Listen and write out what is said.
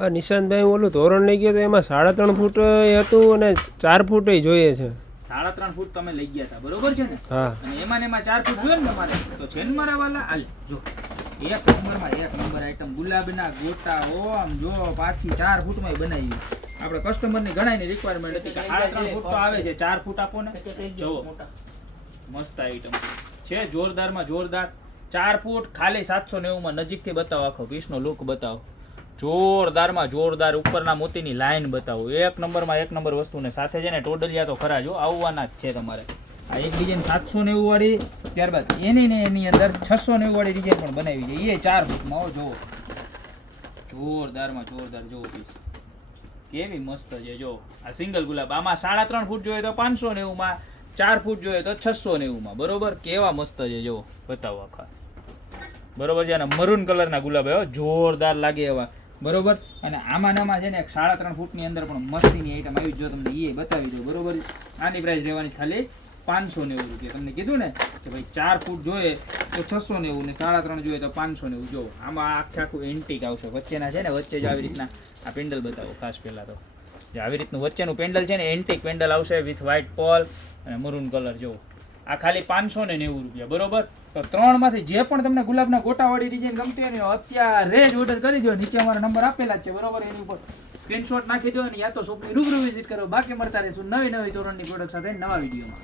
આ નિશાંતભાઈ ઓલું ધોરણ લઈ ગયો તો એમાં 3.5 ફૂટ હતું અને 4 ફૂટ જોઈએ છે. 3.5 ફૂટ તમે લઈ ગયા હતા બરોબર છે ને? હા. અને એમાં ને એમાં 4 ફૂટ જોઈએ ને તમારે તો છે ને મારા વાલા હાલ જો એક નંબર આઈટમ ગુલાબના ગોટા ઓ આમ જો પાછી 4 ફૂટમાં બનાવી. આપણે કસ્ટમરની ઘણાની રિક્વાયરમેન્ટ હતી કે 3.5 ફૂટ તો આવે છે 4 ફૂટ આપો ને. જો મસ્ત આઈટમ છે, જોરદારમાં જોરદાર. 4 ફૂટ ખાલી 790 માં. નજીકથી બતાવો, આખો પીસનો લુક બતાવો. જોરદારમાં જોરદાર ઉપરના મોતીની લાઈન બતાવો. એક નંબર વસ્તુને સાથે છે ને ટોડલિયા તો ખરા જો આવવાના જ છે તમારે. આ એક ડિઝાઇન 790 વાળી, ત્યારબાદ એની અંદર 690 વાળી ડિઝાઇન પણ બનાવી છે. એ 4 ફૂટમાં જોવો, જોરદારમાં જોરદાર જોવો પીસ કેવી મસ્ત છે. જો આ સિંગલ ગુલાબ, આમાં 3.5 ફૂટ જોઈએ તો 590 માં, 4 ફૂટ જોઈએ તો 690 માં. બરોબર, કેવા મસ્ત છે જો બતાવો આખા. બરોબર છે, અને મરૂન કલરના ગુલાબ આવ્યો જોરદાર લાગે એવા. બરોબર, અને આમાં છે ને એક 3.5 ફૂટની અંદર પણ મસ્તીની આઈટમ આવી. જો તમને એ બતાવી દો. બરોબર, આની પ્રાઇસ રહેવાની ખાલી 590 રૂપિયા. તમને કીધું ને કે ભાઈ 4 ફૂટ જોઈએ તો 690 ને 3.5 જોઈએ તો 590. જો આમાં આખું એન્ટિક આવશે. વચ્ચેના છે ને વચ્ચે જ આવી રીતના આ પેન્ડલ બતાવો ખાસ પહેલા તો. જે આવી રીતનું વચ્ચેનું પેન્ડલ છે ને એન્ટિક પેન્ડલ આવશે વિથ વ્હાઇટ પોલ અને મરૂન કલર. જો આ ખાલી 590 રૂપિયા. બરોબર, તો 3 માંથી જે પણ તમને ગુલાબના ગોટાવાળી ડિઝાઇન ગમતી હોય ને અત્યારે જ ઓર્ડર કરી દો. નીચે અમારા નંબર આપેલા જ છે. બરોબર, એની ઉપર સ્ક્રીનશોટ નાખી દો અને યા તો શોપની રૂબરૂ વિઝિટ કરો. બાકી મળતા રહીશું નવી તોરણની પ્રોડક્ટ સાથે નવા વિડીયોમાં.